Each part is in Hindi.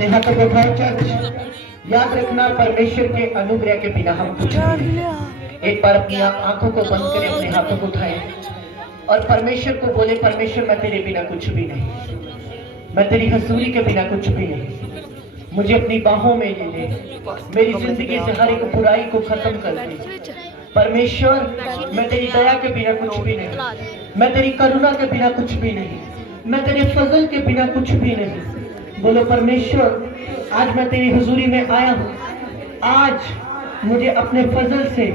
अपने हाथों को उठाओ चर्च। याद रखना परमेश्वर के अनुग्रह के बिना हम कुछ नहीं। एक बार अपनी आंखों को बंद करें, अपने हाथों को उठाएं और परमेश्वर को बोले, परमेश्वर मैं तेरे बिना कुछ भी नहीं, मैं तेरी हजूरी के बिना कुछ भी नहीं। मुझे अपनी बाहों में ले ले, मेरी जिंदगी से हर एक बुराई को खत्म कर दे। परमेश्वर मैं तेरी दया के बिना कुछ भी नहीं, मैं तेरी करुणा के बिना कुछ भी नहीं, मैं तेरे फजल के बिना कुछ भी नहीं। बोलो परमेश्वर आज मैं तेरी हुजूरी में आया हूँ, आज मुझे अपने फजल से,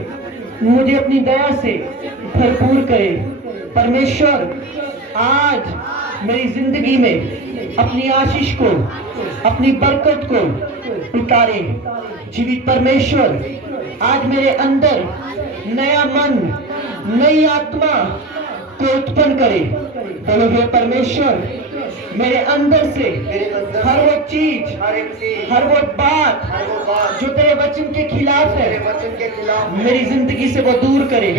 मुझे अपनी दया से भरपूर करे। परमेश्वर आज मेरी जिंदगी में अपनी आशीष को, अपनी बरकत को उतारे। जीवित परमेश्वर आज मेरे अंदर नया मन, नई आत्मा को उत्पन्न करे। बोलो हे परमेश्वर मेरे अंदर से हर वो चीज, हर वो बात जो तेरे वचन के खिलाफ है, मेरी जिंदगी से वो दूर करे।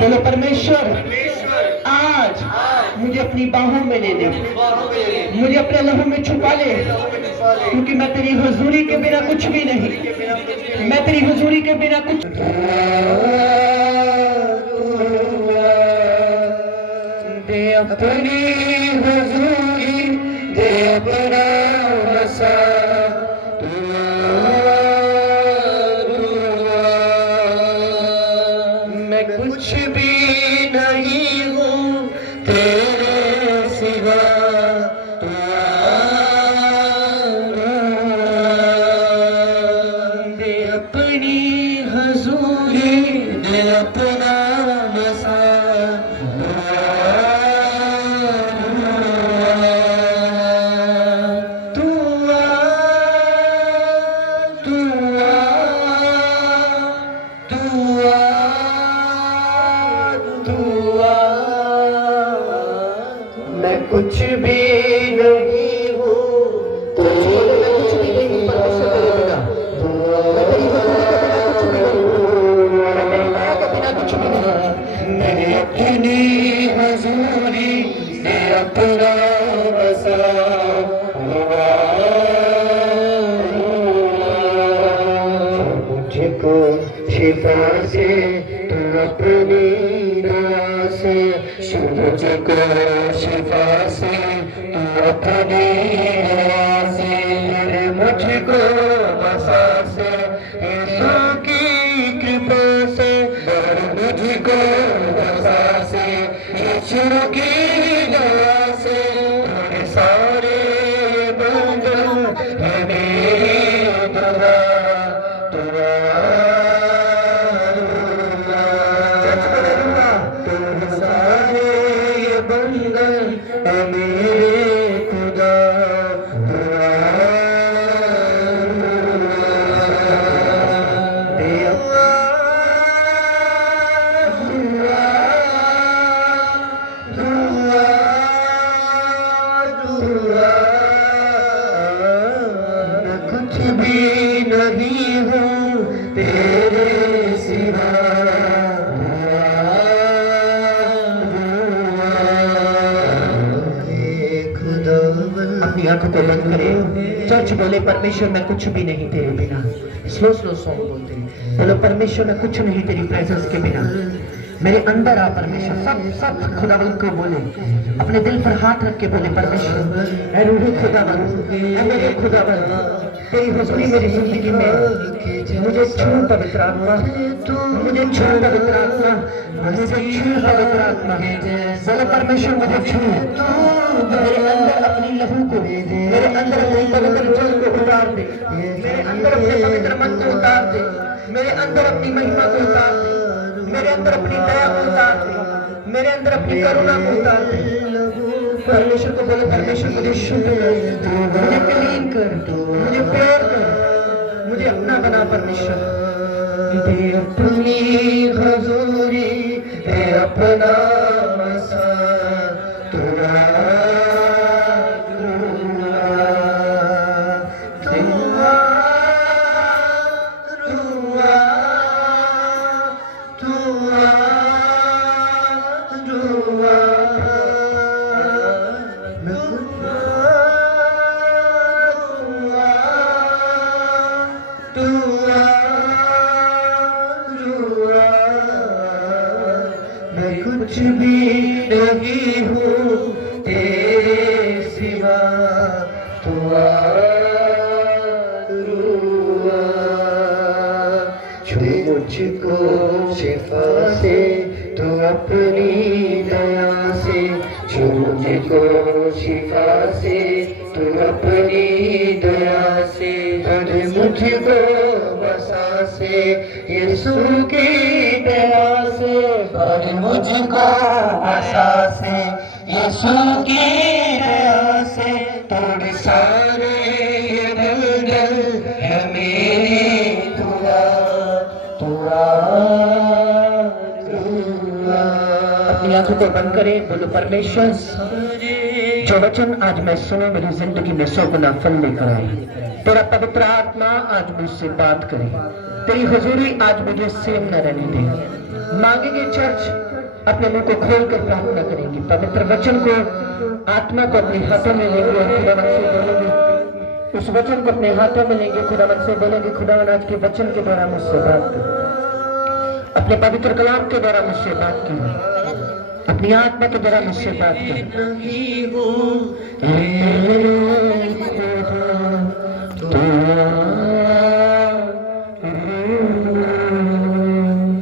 बोलो परमेश्वर आज मुझे अपनी बाहों में ले ले, मुझे अपने लहू में छुपा ले, क्योंकि मैं तेरी हुजूरी के बिना कुछ भी नहीं, मैं तेरी हुजूरी के बिना कुछ। दे अपनी हुजूरी, दे अपना वसा, मैं कुछ भी नहीं हूँ तेरे सिवा। दे अपनी हुजूरी, दे अपना वसा, मैं कुछ भी नहीं हूँ तो मैं कुछ भी नहीं, परमेश्वर तेरे बिना, मैं तेरी हुजूरी के बिना कुछ भी नहीं, मुझको शिफा से तू अपनी दया से, मुझको शिफा से तू अपनी दया से, मुझको वफा से यीशु की कृपा से, मुझको वफा से यीशु की दया से, तेरे सारे बंधन है मेरी दुआ। कुछ भी नहीं हूँ तेरे सिवा, अपनी आंखों को बंद करें, चर्च बोले परमेश्वर मैं कुछ भी नहीं तेरे बिना। स्लो स्लो सॉन्ग बोलते हैं, बोलो परमेश्वर मैं कुछ नहीं तेरी प्रेजेंस के बिना। मेरे अंदर आ परमेश्वर, सब खुदावंत को बोले, अपने दिल पर हाथ रख के बोले परमेश्वर ऐ रूह खुदावंत, ऐ मेरे खुदावंत तेरी हुजूरी मेरी जिंदगी में, मुझे छू पवित्र आत्मा, मुझे छू पवित्र आत्मा, मुझे छू पवित्र आत्मा। बोलो परमेश्वर मुझे छू, मेरे अंदर अपनी लहू को, मेरे अंदर अपनी पवित्र जल को उतार दे, मेरे अंदर अपने पवित्र मन को उतार दे, मेरे अंदर अपनी महिमा को उतार दे, मेरे अंदर अपनी दया को उतार दे, मेरे अंदर अपनी करुणा को उतार दे। परमेश्वर को बोले परमेश्वर मुझे शुद्ध कर, मुझे क्लीन कर, मुझे प्योर कर, मुझे अपना बना परमेश्वर। दे अपनी हुजूरी, दे अपना वसा, कुछ भी नहीं हूँ तेरे सिवा, तू आरुआ छू मुझको शिफा से, तू अपनी दया से छू मुझको शिफा से, तू अपनी दया से भर मुझको वसा से, यीशु की दया से भर मुझको वसा से, यीशु की दया से तोड़ सारे ये बंधन है मेरी दुआ, दुआ। अपनी आंखों को बंद करें, बोलो परमेश्वर जो वचन आज मैं सुनूं मेरी जिंदगी में 100 गुना फल लेकर आए। तेरा पवित्र आत्मा आज मुझसे बात करे, तेरी हुजूरी आज मुझे सेम न रहने दे। मांगेंगे चर्च, अपने मुंह को खोल कर प्रार्थना करेंगे, पवित्र वचन को आत्मा को अपने हाथों में लेंगे और खुदावन से बोलेंगे, उस वचन को अपने हाथों में लेंगे, खुदावन से बोलेंगे खुदावन आज के वचन के द्वारा मुझसे बात कर, अपने पवित्र कलाम के द्वारा मुझसे बात की, अपनी आत्मा के द्वारा मुझसे बात कर।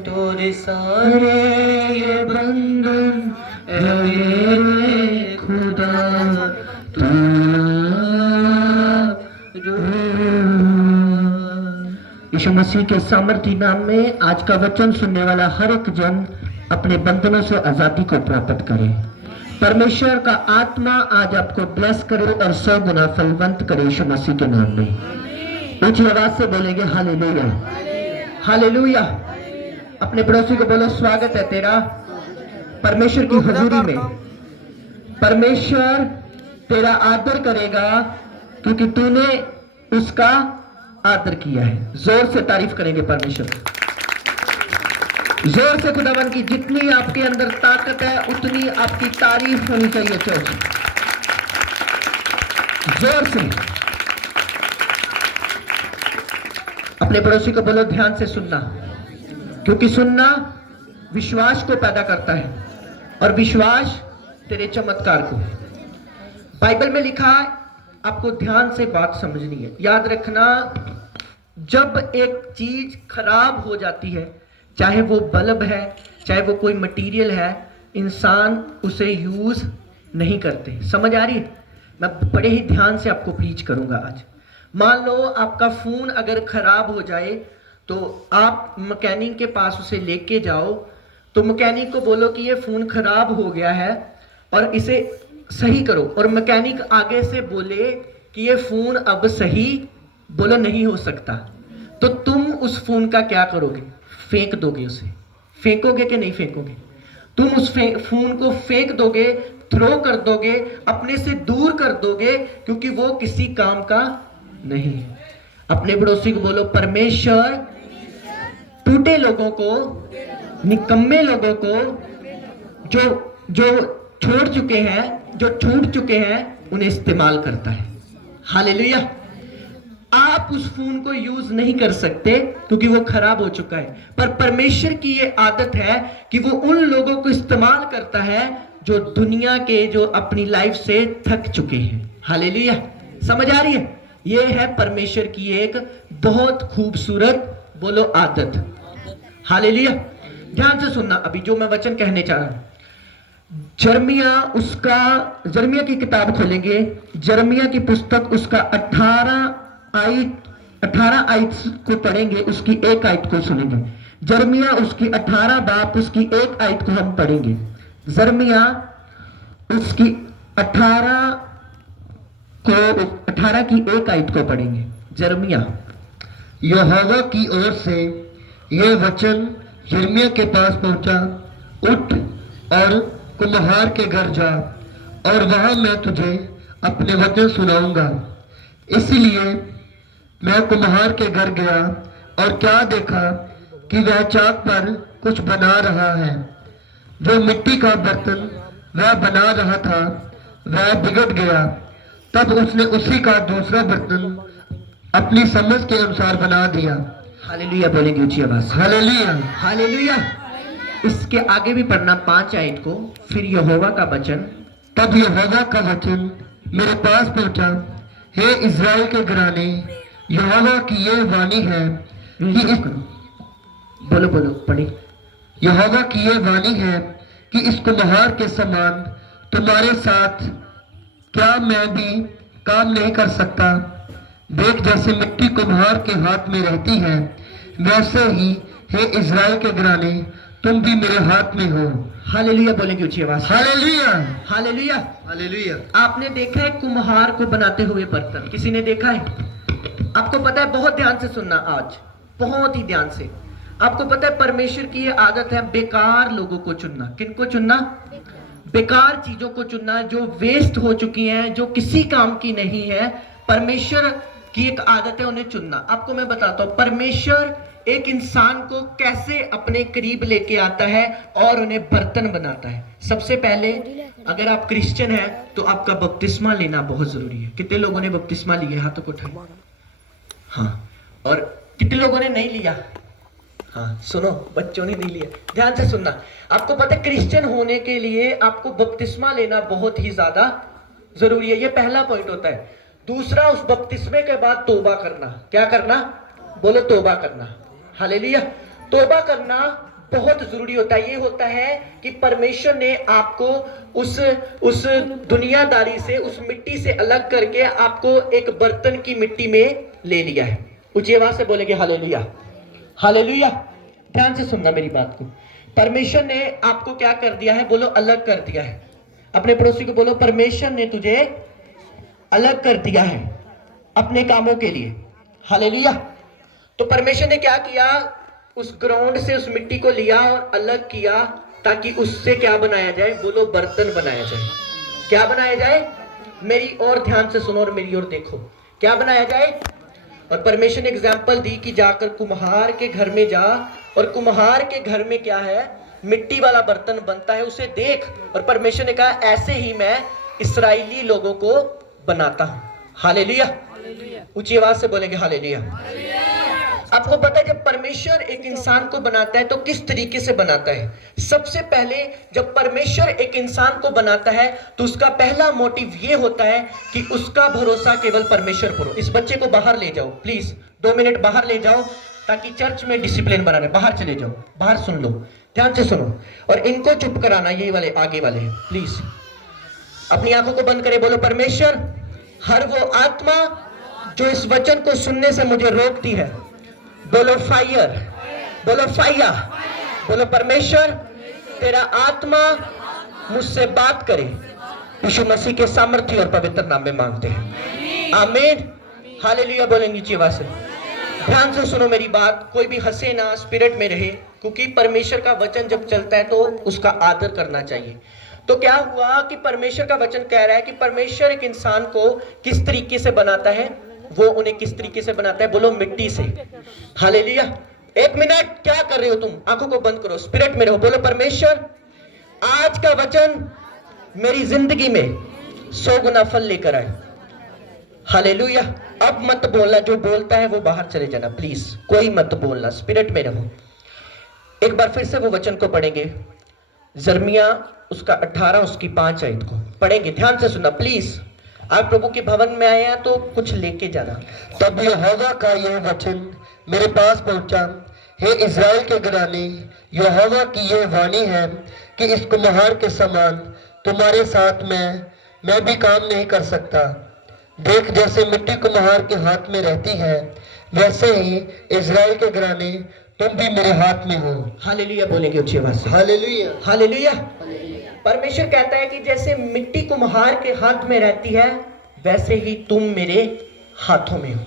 तोरे सारे ये बंधन मेरे खुदा, यीशु मसीह के सामर्थी नाम में आज का वचन सुनने वाला हर एक जन अपने बंधनों से आजादी को प्राप्त करे। परमेश्वर का आत्मा आज आपको ब्लेस करे और 100 गुना फलवंत करे यीशु मसीह के नाम में। ऊंची आवाज से बोलेंगे हालेलुया, हालेलुया। अपने पड़ोसी को बोलो स्वागत है तेरा परमेश्वर की हुजूरी में। परमेश्वर तेरा आदर करेगा क्योंकि तूने उसका आदर किया है। जोर से तारीफ करेंगे परमेश्वर, जोर से खुदावन की जितनी आपके अंदर ताकत है उतनी आपकी तारीफ होनी चाहिए चर्च, जोर से। अपने पड़ोसी को बोलो ध्यान से सुनना, क्योंकि सुनना विश्वास को पैदा करता है और विश्वास तेरे चमत्कार को। बाइबल में लिखा है, आपको ध्यान से बात समझनी है, याद रखना। जब एक चीज खराब हो जाती है, चाहे वो बल्ब है, चाहे वो कोई मटेरियल है, इंसान उसे यूज नहीं करते। समझ आ रही है? मैं बड़े ही ध्यान से आपको प्रीच करूंगा आज। मान लो आपका फोन अगर खराब हो जाए तो आप मैकेनिक के पास उसे लेके जाओ, तो मैकेनिक को बोलो कि ये फोन खराब हो गया है और इसे सही करो, और मैकेनिक आगे से बोले कि ये फोन अब सही बोलो नहीं हो सकता, तो तुम उस फोन का क्या करोगे? फेंक दोगे उसे। फेंकोगे कि नहीं फेंकोगे? तुम उस फोन को फेंक दोगे, थ्रो कर दोगे, अपने से दूर कर दोगे, क्योंकि वो किसी काम का नहीं है। अपने पड़ोसी को बोलो परमेश्वर टूटे लोगों को, निकम्मे लोगों को, जो छोड़ चुके हैं, जो छूट चुके हैं, उन्हें इस्तेमाल करता है। हालेलुया। आप उस फोन को यूज नहीं कर सकते क्योंकि वो खराब हो चुका है, पर परमेश्वर की ये आदत है कि वो उन लोगों को इस्तेमाल करता है जो दुनिया के, जो अपनी लाइफ से थक चुके हैं। हालेलुया। समझ आ रही है? ये है परमेश्वर की एक बहुत खूबसूरत बोलो आदत। हालेलुया। ध्यान से सुनना अभी जो मैं वचन कहने चाह रहा हूं। जर्मिया की किताब खोलेंगे, जर्मिया की पुस्तक, उसका 18 आयत को पढ़ेंगे, उसकी 1 आयत को सुनेंगे। जर्मिया उसकी 18 बाप उसकी 1 आयत को हम पढ़ेंगे। जर्मिया उसकी 18 की 1 आयत को पढ़ेंगे। जर्मिया। यहोवा की ओर से यह वचन यिर्मयाह के पास पहुंचा, उठ और कुम्हार के घर जा और वहां मैं तुझे अपने वचन सुनाऊंगा। इसलिए मैं कुम्हार के घर गया और क्या देखा कि वह चाक पर कुछ बना रहा है। वो मिट्टी का बर्तन वह बना रहा था, वह बिगड़ गया। तब उसने उसी का दूसरा बर्तन अपनी समझ के अनुसार बना दिया। हालेलुया बोलेंगे ऊंची आवाज। हालेलुया। हालेलुया। इसके आगे भी पढ़ना 5 आयत को। फिर यहोवा का वचन, तब यहोवा का वचन मेरे पास पहुंचा, हे इज़राइल के घराने, यहोवा की ये वाणी है कि इस बोलो बोलो पढ़ी। यहोवा की ये वाणी है कि इस कुम्हार के समान तुम्हारे साथ क्या मैं भी काम नहीं कर सकता। देख, जैसे मिट्टी कुम्हार के हाथ में रहती है, वैसे ही हे इज़राइल के घराने तुम भी मेरे हाथ में हो। हालेलुया बोलेंगे ऊंची आवाज से। Hallelujah, hallelujah. हालेलुया। आपने देखा है कुम्हार को बनाते हुए बर्तन? किसी ने देखा है? आपको पता है, बहुत ध्यान से सुनना आज, बहुत ही ध्यान से। आपको पता है परमेश्वर की ये आदत है बेकार लोगों को चुनना। किनको चुनना? बेकार चीजों को चुनना, जो वेस्ट हो चुकी हैं, जो किसी काम की नहीं है। परमेश्वर की एक आदत है उन्हें चुनना। आपको मैं बताता हूं परमेश्वर एक इंसान को कैसे अपने करीब लेके आता है और उन्हें बर्तन बनाता है। सबसे पहले अगर आप क्रिश्चियन हैं तो आपका बपतिस्मा लेना बहुत जरूरी है। कितने लोगों ने बपतिस्मा लिया? हाथों को उठाइए। हाँ, और कितने लोगों ने नहीं लिया? हाँ, सुनो, बच्चों ने नहीं लिया, ध्यान से सुनना। आपको पता है क्रिश्चियन होने के लिए आपको बपतिस्मा लेना बहुत ही ज्यादा जरूरी है। ये पहला पॉइंट होता है। दूसरा, उस बपतिस्मे के बाद तौबा करना। क्या करना? बोलो तौबा करना। हालेलुया। तौबा करना बहुत जरूरी होता है। ये होता है कि परमेश्वर ने आपको उस दुनियादारी से, उस मिट्टी से अलग करके आपको एक बर्तन की मिट्टी में ले लिया है। ऊंची आवाज से बोलेंगे हालेलुया, हालेलुया। ध्यान से सुनना मेरी बात को। परमेश्वर ने आपको क्या कर दिया है? बोलो अलग कर दिया है। अपने पड़ोसी को बोलो परमेश्वर ने तुझे अलग कर दिया है अपने कामों के लिए। हालेलुया। तो परमेश्वर ने क्या किया? उस ग्राउंड से उस मिट्टी को लिया और अलग किया ताकि उससे क्या बनाया जाए? बोलो बर्तन बनाया जाए। क्या बनाया जाए? मेरी और ध्यान से सुनो और मेरी ओर देखो। क्या बनाया जाए? और परमेश्वर ने एग्जाम्पल दी कि जाकर कुम्हार के घर में जा, और कुम्हार के घर में क्या है? मिट्टी वाला बर्तन बनता है, उसे देख। और परमेश्वर ने कहा ऐसे ही मैं इस्राएली लोगों को बनाता हूं। हालेलुया। ऊंची आवाज से बोलेंगे हालेलुया। आपको पता है जब परमेश्वर एक इंसान को बनाता है तो किस तरीके से बनाता है? सबसे पहले जब परमेश्वर एक इंसान को बनाता है तो उसका पहला मोटिव ये होता है कि उसका भरोसा केवल परमेश्वर पर हो। इस बच्चे को बाहर ले जाओ प्लीज, 2 मिनट बाहर ले जाओ ताकि चर्च में डिसिप्लिन बना रहे। बाहर चले जाओ, बाहर सुन लो, ध्यान से सुनो। और इनको चुप कराना, ये वाले आगे वाले हैं, प्लीज अपनी आंखों को बंद करें। बोलो परमेश्वर, हर वो आत्मा जो इस वचन को सुनने से मुझे रोकती है, बोलो फायर, बोलो फायर। बोलो परमेश्वर, तेरा आत्मा मुझसे बात करे। यीशु मसीह के सामर्थ्य और पवित्र नाम में मांगते हैं, आमीन। हालेलुया बोलेंगे जीवा से। ध्यान से सुनो मेरी बात, कोई भी हंसे ना, स्पिरिट में रहे, क्योंकि परमेश्वर का वचन जब चलता है तो उसका आदर करना चाहिए। तो क्या हुआ कि परमेश्वर का वचन कह रहा है कि परमेश्वर एक इंसान को किस तरीके से बनाता है? वो उन्हें किस तरीके से बनाता है? बोलो मिट्टी से। हालेलुया। 1 मिनट, क्या कर रहे हो तुम? आंखों को बंद करो, स्पिरिट में रहो। बोलो परमेश्वर, आज का वचन मेरी जिंदगी में 100 गुना फल लेकर आए। हालेलुया। अब मत बोलना, जो बोलता है वो बाहर चले जाना प्लीज, कोई मत बोलना, स्पिरिट में रहो। एक बार फिर से वो वचन को पढ़ेंगे, यिर्मयाह उसका 18 उसकी 5 आयत को पढ़ेंगे। ध्यान से सुनना प्लीज। आप प्रभु के भवन में आए हैं तो कुछ लेके जाना। तब यहोवा का यह वचन मेरे पास पहुंचा, हे इज़राइल के घराने, यहोवा की यह वाणी है कि इस कुम्हार के समान तुम्हारे साथ मैं भी काम नहीं कर सकता। देख, जैसे मिट्टी कुम्हार के हाथ में रहती है, वैसे ही इज़राइल के घराने तुम भी मेरे हाथ में हो। हालेलुया बोलेंगे ऊंची आवाज से। Hallelujah, hallelujah. परमेश्वर कहता है कि जैसे मिट्टी कुम्हार के हाथ में रहती है, वैसे ही तुम मेरे हाथों में हो।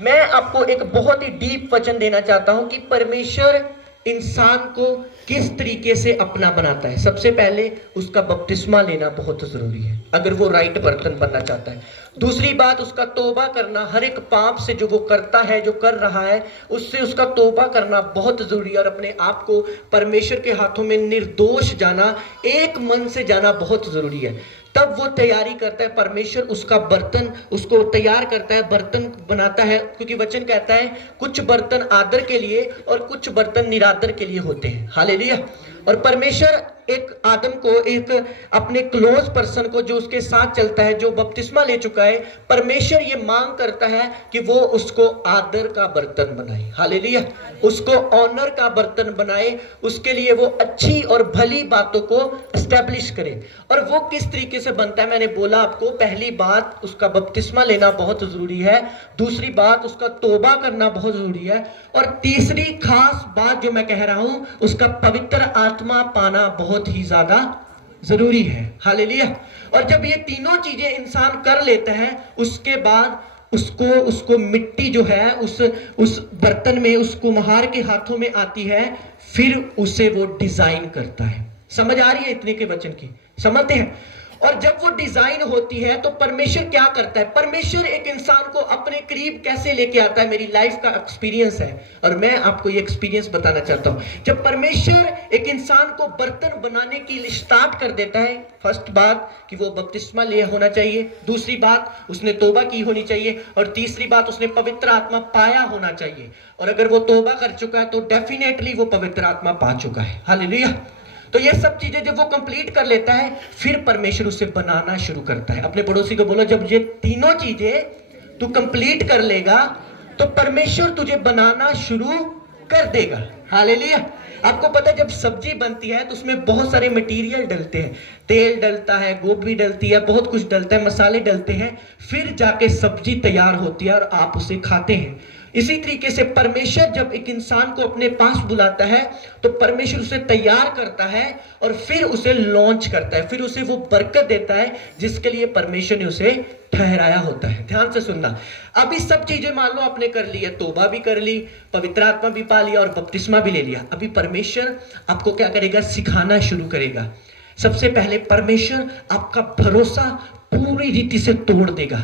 मैं आपको एक बहुत ही डीप वचन देना चाहता हूं कि परमेश्वर इंसान को किस तरीके से अपना बनाता है। सबसे पहले उसका बपतिस्मा लेना बहुत जरूरी है अगर वो राइट बर्तन बनना चाहता है। दूसरी बात, उसका तौबा करना, हर एक पाप से जो वो करता है, जो कर रहा है, उससे उसका तौबा करना बहुत जरूरी है। और अपने आप को परमेश्वर के हाथों में निर्दोष जाना, एक मन से जाना बहुत जरूरी है। तब वो तैयारी करता है, परमेश्वर उसका बर्तन उसको तैयार करता है, बर्तन बनाता है। क्योंकि वचन कहता है कुछ बर्तन आदर के लिए और कुछ बर्तन निरादर के लिए होते हैं। हालेलुया। और परमेश्वर एक आदम को, एक अपने क्लोज पर्सन को जो उसके साथ चलता है, जो बपतिस्मा ले चुका है, परमेश्वर ये मांग करता है कि वो उसको आदर का बर्तन बनाए। हालेलुया, उसको ऑनर का बर्तन बनाए, उसके लिए वो अच्छी और भली बातों को एस्टेब्लिश करे। और वो किस तरीके से बनता है, मैंने बोला आपको, पहली बात उसका बपतिस्मा लेना बहुत जरूरी है, दूसरी बात उसका तौबा करना बहुत जरूरी है, और तीसरी खास बात जो मैं कह रहा हूं, उसका पवित्र आत्मा पाना बहुत ही ज्यादा जरूरी है। हालेलुया। और जब ये तीनों चीजें इंसान कर लेता है, उसके बाद उसको मिट्टी जो है उस बर्तन में, उस कुम्हार के हाथों में आती है, फिर उसे वो डिजाइन करता है। समझ आ रही है इतने के वचन की? समझते हैं? और जब वो डिजाइन होती है तो परमेश्वर क्या करता है? परमेश्वर एक इंसान को अपने करीब कैसे लेके आता है? मेरी लाइफ का एक्सपीरियंस है और मैं आपको ये एक्सपीरियंस बताना चाहता हूं। जब परमेश्वर एक इंसान को बर्तन बनाने की स्टार्ट कर देता है, फर्स्ट बात कि वो बपतिस्मा लिया होना चाहिए, दूसरी बात उसने तौबा की होनी चाहिए, और तीसरी बात उसने पवित्र आत्मा पाया होना चाहिए। और अगर वो तौबा कर चुका है तो डेफिनेटली वो पवित्र आत्मा पा चुका है। हालेलुया। तो ये सब चीजें जब वो कंप्लीट कर लेता है, फिर परमेश्वर उसे बनाना शुरू करता है। अपने पड़ोसी को बोलो, जब ये तीनों चीजें तू कंप्लीट कर लेगा तो परमेश्वर तुझे बनाना शुरू कर देगा। हालेलुया। आपको पता है जब सब्जी बनती है तो उसमें बहुत सारे मटेरियल डलते हैं, तेल डलता है, गोभी डलती है, बहुत कुछ डलता है, मसाले डलते हैं, फिर जाके सब्जी तैयार होती है और आप उसे खाते हैं। इसी तरीके से परमेश्वर जब एक इंसान को अपने पास बुलाता है तो परमेश्वर उसे तैयार करता है और फिर उसे लॉन्च करता है, फिर उसे वो बरकत देता है जिसके लिए परमेश्वर ने उसे ठहराया होता है। ध्यान से सुनना। अभी सब चीजें मान लो आपने कर ली है, तौबा भी कर ली, पवित्र आत्मा भी पा लिया और बपतिस्मा भी ले लिया। अभी परमेश्वर आपको क्या करेगा? सिखाना शुरू करेगा। सबसे पहले परमेश्वर आपका भरोसा पूरी रीति से तोड़ देगा।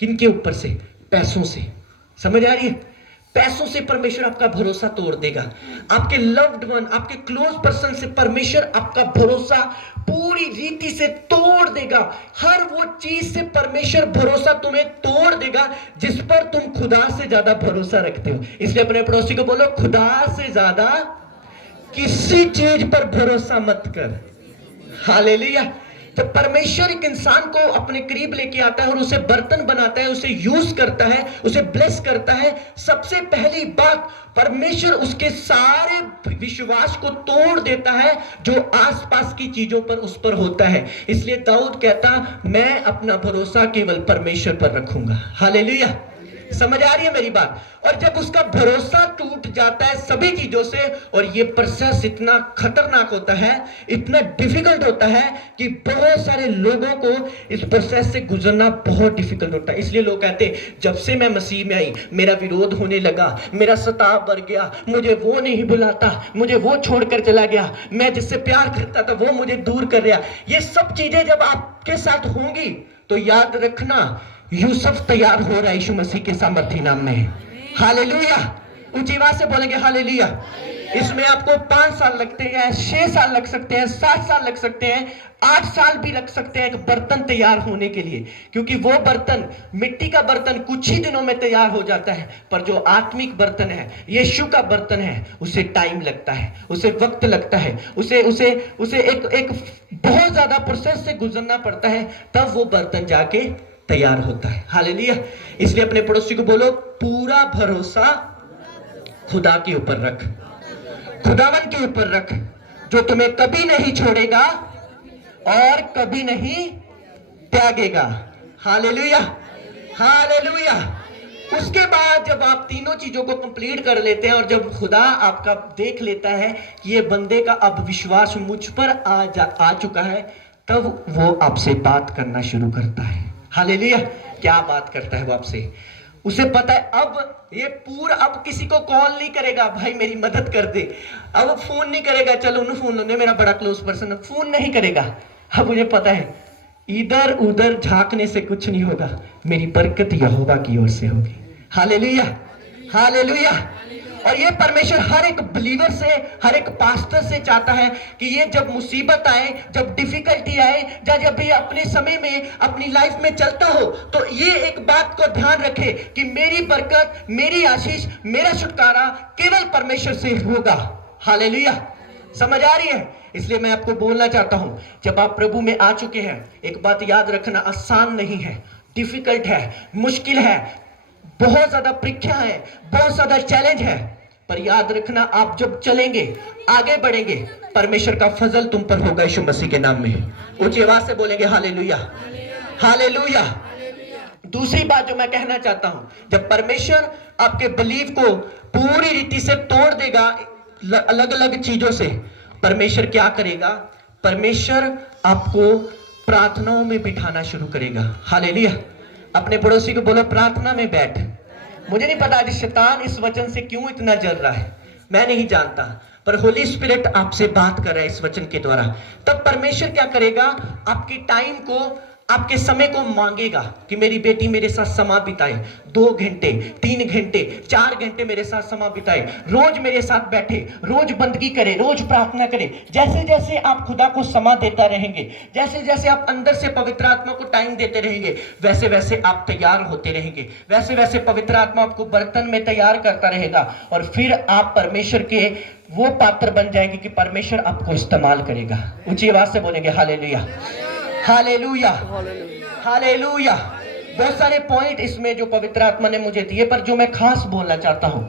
किनके ऊपर से? पैसों से। समझ आ रही है? पैसों से परमेश्वर आपका भरोसा तोड़ देगा। आपके लव्ड वन, आपके क्लोज पर्सन से परमेश्वर आपका भरोसा पूरी रीति से तोड़ देगा। हर वो चीज से परमेश्वर भरोसा तुम्हें तोड़ देगा जिस पर तुम खुदा से ज्यादा भरोसा रखते हो। इसलिए अपने पड़ोसी को बोलो, खुदा से ज्यादा किसी चीज पर भरोसा मत कर। हालेलुया। जब परमेश्वर एक इंसान को अपने करीब लेके आता है और उसे बर्तन बनाता है, उसे यूज करता है, उसे ब्लेस करता है, सबसे पहली बात परमेश्वर उसके सारे विश्वास को तोड़ देता है जो आसपास की चीजों पर उस पर होता है। इसलिए दाऊद कहता, मैं अपना भरोसा केवल परमेश्वर पर रखूंगा। हालेलुया। समझ आ रही है मेरी बात? और जब उसका भरोसा टूट जाता है सभी चीजों से, और ये प्रोसेस इतना खतरनाक होता है, इतना डिफिकल्ट होता है कि बहुत सारे लोगों को इस प्रोसेस से गुजरना बहुत डिफिकल्ट होता है। इसलिए लोग कहते हैं, जब से मैं मसीह में आई मेरा विरोध होने लगा, मेरा सताव बढ़ गया, मुझे वो नहीं बुलाता, मुझे वो छोड़कर चला गया, मैं जिससे प्यार करता था वो मुझे दूर कर रहा। ये सब चीजें जब आपके साथ होंगी तो याद रखना, यूसुफ तैयार हो रहा है यीशु मसीह के सामर्थी नाम में। हालेलुया। ऊंची आवाज से बोलेंगे हालेलुया। इसमें आपको 5 साल लगते हैं, 6 साल लग सकते हैं, 7 साल लग सकते हैं, 8 साल भी लग सकते हैं एक बर्तन तैयार होने के लिए, क्योंकि वो बर्तन, मिट्टी का बर्तन कुछ ही दिनों में तैयार हो जाता है, पर जो आत्मिक बर्तन है, यीशु का बर्तन है, उसे टाइम लगता है, उसे वक्त लगता है, उसे उसे उसे एक बहुत ज्यादा प्रोसेस से गुजरना पड़ता है, तब वो बर्तन जाके तैयार होता है। हालेलुया। इसलिए अपने पड़ोसी को बोलो, पूरा भरोसा खुदा के ऊपर रख, खुदावन के ऊपर रख, जो तुम्हें कभी नहीं छोड़ेगा और कभी नहीं त्यागेगा। हालेलुया। हालेलुया। उसके बाद जब आप तीनों चीजों को कंप्लीट कर लेते हैं और जब खुदा आपका देख लेता है कि ये बंदे का अब विश्वास मुझ पर आ चुका है, तब वो आपसे बात करना शुरू करता है। हालेलुया। क्या बात करता है वो आपसे? उसे पता है अब ये पूरा, अब किसी को कॉल नहीं करेगा, भाई मेरी मदद कर दे, अब फोन नहीं करेगा, चलो उन्हें फोन लो, मेरा बड़ा क्लोज पर्सन है, फोन नहीं करेगा। अब मुझे पता है इधर उधर झांकने से कुछ नहीं होगा, मेरी बरकत यहोवा की ओर से होगी। हालेलुया। हालेलुया। और ये परमेश्वर हर एक बिलीवर से, हर एक पास्टर से चाहता है कि ये जब मुसीबत आए, जब डिफिकल्टी आए, जब भी अपने समय में अपनी लाइफ में चलता हो, तो ये एक बात को ध्यान रखे कि मेरी बरकत, मेरी आशीष, मेरा छुटकारा केवल परमेश्वर से होगा। हालेलुया। समझ आ रही है? इसलिए मैं आपको बोलना चाहता हूं, जब आप प्रभु में आ चुके हैं, एक बात याद रखना, आसान नहीं है, डिफिकल्ट है, मुश्किल है, बहुत ज्यादा परीक्षा है, बहुत ज्यादा चैलेंज है, पर याद रखना आप जब चलेंगे, आगे बढ़ेंगे, परमेश्वर का फजल तुम पर होगा यीशु मसीह के नाम में। ऊंची आवाज से बोलेंगे हालेलुया, हालेलुया। दूसरी बात जो मैं कहना चाहता हूं, जब परमेश्वर आपके बिलीव को पूरी रीति से तोड़ देगा अलग अलग चीजों से, परमेश्वर क्या करेगा? परमेश्वर आपको प्रार्थनाओं में बिठाना शुरू करेगा। हालेलुया। अपने पड़ोसी को बोलो प्रार्थना में बैठ। मुझे नहीं पता आज शैतान इस वचन से क्यों इतना जल रहा है, मैं नहीं जानता, पर होली स्पिरिट आपसे बात कर रहा है इस वचन के द्वारा। तब परमेश्वर क्या करेगा? आपके टाइम को, आपके समय को मांगेगा कि मेरी बेटी मेरे साथ समय बिताए, 2 घंटे 3 घंटे 4 घंटे मेरे साथ समय बिताए, रोज मेरे साथ बैठे, रोज बंदगी करे, रोज प्रार्थना करे। जैसे जैसे आप खुदा को समय देता रहेंगे, जैसे जैसे आप अंदर से पवित्र आत्मा को टाइम देते रहेंगे, वैसे वैसे आप तैयार होते रहेंगे, वैसे वैसे पवित्र आत्मा आपको बर्तन में तैयार करता रहेगा, और फिर आप परमेश्वर के वो पात्र बन जाएंगे कि परमेश्वर आपको इस्तेमाल करेगा। ऊंची आवाज से बोलेंगे हालेलुया, हालेलुया, हालेलुया। बहुत सारे पॉइंट इसमें जो पवित्र आत्मा ने मुझे दिए, पर जो मैं खास बोलना चाहता हूं,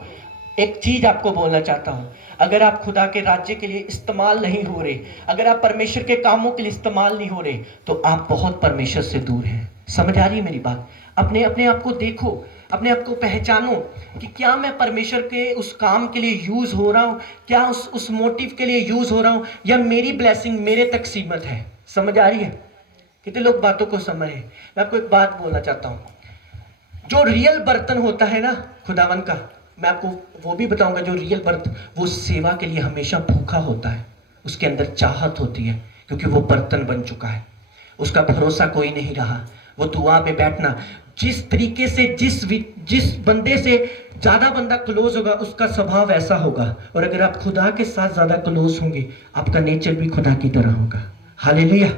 एक चीज आपको बोलना चाहता हूं, अगर आप खुदा के राज्य के लिए इस्तेमाल नहीं हो रहे, अगर आप परमेश्वर के कामों के लिए इस्तेमाल नहीं हो रहे, तो आप बहुत परमेश्वर से दूर हैं। समझ आ रही है मेरी बात? अपने अपने आप को देखो, अपने आप को पहचानो कि क्या मैं परमेश्वर के उस काम के लिए यूज हो रहा हूं, क्या उस मोटिव के लिए यूज हो रहा हूं, या मेरी ब्लेसिंग मेरे तक सीमित है। समझ आ रही है? कितने लोग बातों को समझ है? मैं आपको एक बात बोलना चाहता हूं, जो रियल बर्तन होता है ना खुदावन का, मैं आपको वो भी बताऊंगा, जो रियल बर्तन वो सेवा के लिए हमेशा भूखा होता है, उसके अंदर चाहत होती है, क्योंकि वो बर्तन बन चुका है, उसका भरोसा कोई नहीं रहा। वो दुआ पे बैठना, जिस तरीके से जिस बंदे से ज्यादा बंदा क्लोज होगा उसका स्वभाव ऐसा होगा, और अगर आप खुदा के साथ ज्यादा क्लोज होंगे, आपका नेचर भी खुदा की तरह होगा। हालेलुया।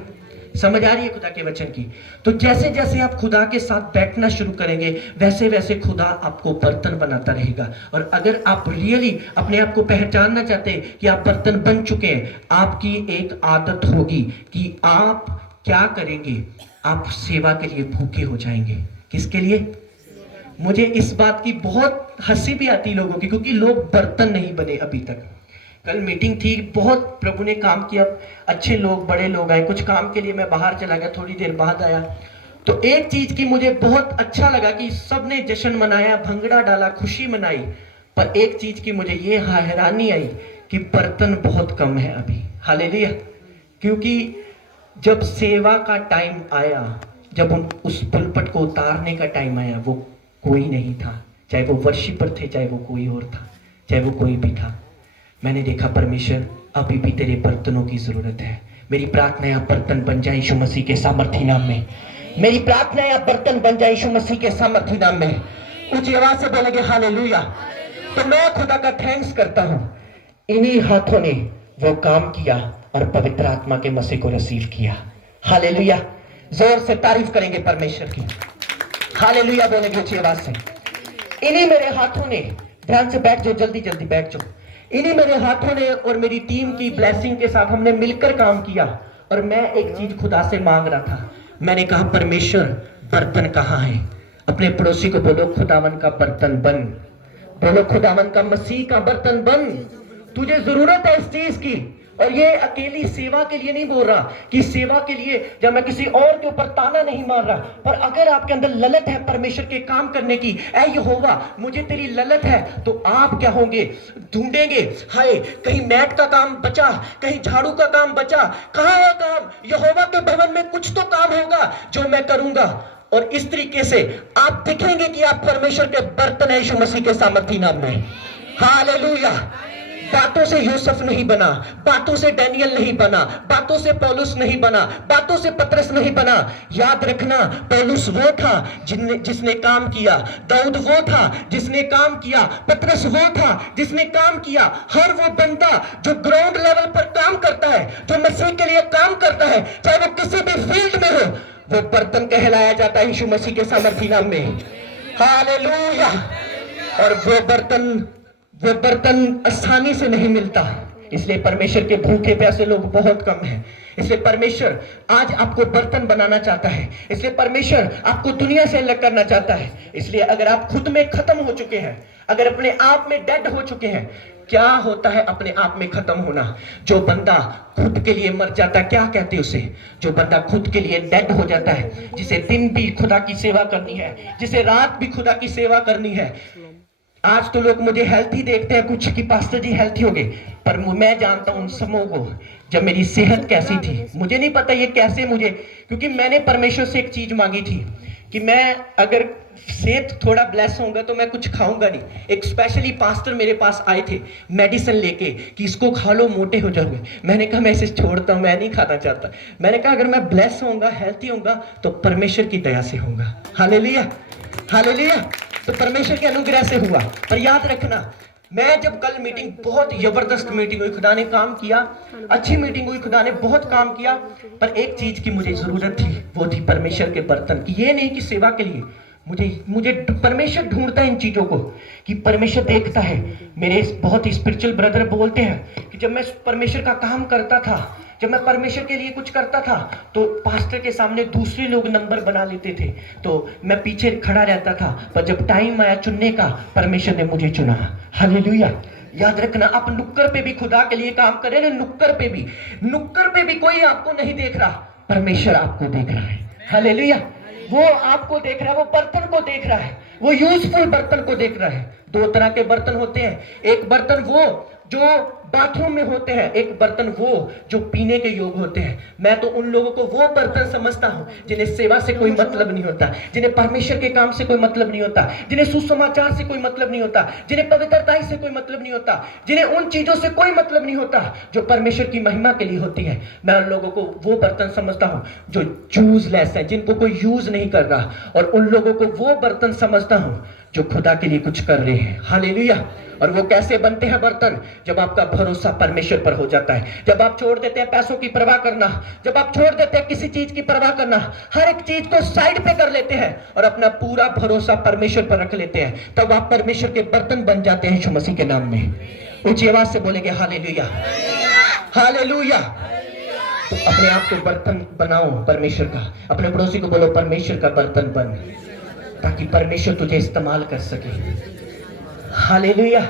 समझ आ रही है खुदा के वचन की? तो जैसे जैसे आप खुदा के साथ बैठना शुरू करेंगे, वैसे वैसे खुदा आपको बर्तन बनाता रहेगा। और अगर आप रियली अपने आप को पहचानना चाहते हैं कि आप बर्तन बन चुके हैं, आपकी एक आदत होगी कि आप क्या करेंगे? आप सेवा के लिए भूखे हो जाएंगे। किसके लिए? मुझे इस बात की बहुत हंसी भी आती लोगों की, क्योंकि लोग बर्तन नहीं बने अभी तक। कल मीटिंग थी, बहुत प्रभु ने काम किया, अच्छे लोग, बड़े लोग आए। कुछ काम के लिए मैं बाहर चला गया, थोड़ी देर बाद आया, तो एक चीज की मुझे बहुत अच्छा लगा कि सबने जश्न मनाया, भंगड़ा डाला, खुशी मनाई, पर एक चीज की मुझे ये हैरानी आई कि बर्तन बहुत कम है अभी। हालेलुया। क्योंकि जब सेवा का टाइम आया, जब उस पुलपट को उतारने का टाइम आया, वो कोई नहीं था, चाहे वो वर्शिपर थे, चाहे वो कोई और था, चाहे वो कोई भी था। मैंने देखा परमेश्वर अभी भी तेरे बर्तनों की जरूरत है। मेरी प्रार्थना है आप बर्तन बन जाए यीशु मसीह के सामर्थी नाम में। मेरी प्रार्थना है आप बर्तन बन जाए यीशु मसीह के सामर्थी नाम में। ऊंची आवाज से बोलेंगे हालेलुया। तो मैं खुदा का थैंक्स करता हूं, इन्हीं हाथों ने वो काम किया और पवित्र आत्मा के मसीह को रिसीव किया। हालेलुया। जोर से तारीफ करेंगे परमेश्वर की। हालेलुया बोलेंगे ऊंची आवाज से। इन्हीं मेरे हाथों ने, ध्यान से बैठ जाओ, जल्दी जल्दी बैठ जाओ। इन्हीं मेरे हाथों ने और मेरी टीम की ब्लेसिंग के साथ हमने मिलकर काम किया, और मैं एक चीज खुदा से मांग रहा था। मैंने कहा परमेश्वर बर्तन कहाँ है? अपने पड़ोसी को बोलो खुदावन का बर्तन बन। बोलो खुदावन का मसीह का बर्तन बन। तुझे जरूरत है इस चीज की। और ये अकेली सेवा के लिए नहीं बोल रहा कि सेवा के लिए, जब मैं किसी और के ऊपर ताना नहीं मार रहा, पर अगर आपके अंदर ललत है परमेश्वर के काम करने की, ऐ यहोवा मुझे तेरी ललत है, तो आप क्या होंगे? ढूंढेंगे, हाय कहीं मैट का काम बचा, कहीं झाड़ू का काम बचा, कहां है काम? यहोवा के भवन में कुछ तो काम होगा जो मैं करूंगा। और इस तरीके से आप दिखेंगे कि आप परमेश्वर के बर्तन है यीशु मसीह के सामर्थी नाम में। हालेलुया। बातों से यूसुफ नहीं बना, बातों से डैनियल नहीं बना, बातों से पौलुस नहीं बना, बातों से पतरस नहीं बना। याद रखना, पौलुस वो था जिसने काम किया, दाऊद वो था जिसने काम किया, पतरस वो था जिसने काम किया। हर वो बंदा जो ग्राउंड लेवल पर काम करता है, जो मसीह के लिए काम करता है, चाहे वो किसी भी फील्ड में हो, वो बर्तन कहलाया जाता है यीशु मसीह के सामर्थी नाम में। हालेलुया। और वो बर्तन आसानी से नहीं मिलता, इसलिए परमेश्वर के भूखे प्यासे लोग बहुत कम हैं। इसलिए परमेश्वर आज आपको बर्तन बनाना चाहता है। इसलिए परमेश्वर आपको दुनिया से अलग करना चाहता है। इसलिए अगर आप खुद में खत्म हो चुके हैं, अगर अपने आप में डेड हो चुके हैं, क्या होता है अपने आप में खत्म होना? जो बंदा खुद के लिए मर जाता है, क्या कहते हैं उसे? जो बंदा खुद के लिए डेड हो जाता है, जिसे दिन भी खुदा की सेवा करनी है, जिसे रात भी खुदा की सेवा करनी है। आज तो लोग मुझे हेल्थी देखते हैं कुछ कि पास्टर जी हेल्थी हो गए, पर मैं जानता हूं उन समों को जब मेरी सेहत कैसी थी। मुझे नहीं पता ये कैसे मुझे, क्योंकि मैंने परमेश्वर से एक चीज मांगी थी कि मैं अगर सेहत थोड़ा ब्लेस होगा तो मैं कुछ खाऊंगा नहीं। एक स्पेशली पास्टर मेरे पास आए थे मेडिसिन लेके कि इसको खा लो मोटे हो जाओगे। मैंने कहा मैं इसे छोड़ता हूं, मैं नहीं खाना चाहता। मैंने कहा अगर मैं ब्लेस होऊंगा, हेल्थी होऊंगा तो परमेश्वर की दया से होऊंगा। Hallelujah, hallelujah. तो परमेश्वर के अनुग्रह से हुआ। पर याद रखना, मैं जब कल मीटिंग, बहुत जबरदस्त मीटिंग हुई, खुदा ने काम किया, अच्छी मीटिंग हुई, खुदा ने बहुत काम किया। पर एक चीज की मुझे जरूरत थी, वो थी परमेश्वर के बर्तन की। ये नहीं कि सेवा के लिए, मुझे परमेश्वर ढूंढता है इन चीजों को, कि परमेश्वर देखता है। मेरे बहुत ही स्पिरिचुअल ब्रदर बोलते हैं कि जब मैं परमेश्वर का काम करता था, जब मैं परमेश्वर के लिए कुछ करता था, तो पास्टर के सामने दूसरे लोग नंबर बना लेते थे, तो मैं पीछे खड़ा रहता था। पर जब टाइम आया चुनने का, परमेश्वर ने मुझे चुना। हालेलुया। याद रखना, आप नुक्कड़ पे भी खुदा के लिए काम करें ना, नुक्कड़ पे भी कोई आपको नहीं देख रहा, परमेश्वर आपको देख रहा है। हालेलुया। वो आपको देख रहा है, वो बर्तन को देख रहा है, वो यूजफुल बर्तन को देख रहा है। दो तरह के बर्तन होते हैं, एक बर्तन वो जो बाथरूम में होते हैं, एक बर्तन वो जो पीने के योग्य होते हैं। मैं तो उन लोगों को वो बर्तन समझता हूं जिन्हें सेवा से कोई मतलब नहीं होता, जिन्हें परमेश्वर के काम से कोई मतलब नहीं होता, जिन्हें सुसमाचार से कोई मतलब नहीं होता, जिन्हें पवित्रता से कोई मतलब नहीं होता, जिन्हें उन चीजों से कोई मतलब नहीं होता जो परमेश्वर की महिमा के लिए होती है। मैं उन लोगों को वो बर्तन समझता हूं जो यूजलेस है, जिनको कोई यूज नहीं कर रहा, और उन लोगों को वो बर्तन समझता हूं जो खुदा के लिए कुछ कर रहे हैं। हालेलुया। और वो कैसे बनते हैं बर्तन? जब आपका भरोसा परमेश्वर पर हो जाता है, जब आप छोड़ देते हैं पैसों की परवाह करना, जब आप छोड़ देते हैं किसी चीज की परवाह करना, हर एक चीज को साइड पे कर लेते हैं और अपना पूरा भरोसा परमेश्वर पर रख लेते हैं, तब आप परमेश्वर के बर्तन बन जाते हैं यीशु मसीह के नाम में। ऊंची आवाज से बोलेंगे हालेलुया, हालेलुया। तो अपने आप को बर्तन बनाओ परमेश्वर का। अपने पड़ोसी को बोलो परमेश्वर का बर्तन बन, ताकि परमेश्वर तुझे इस्तेमाल कर सके। हालेलुया।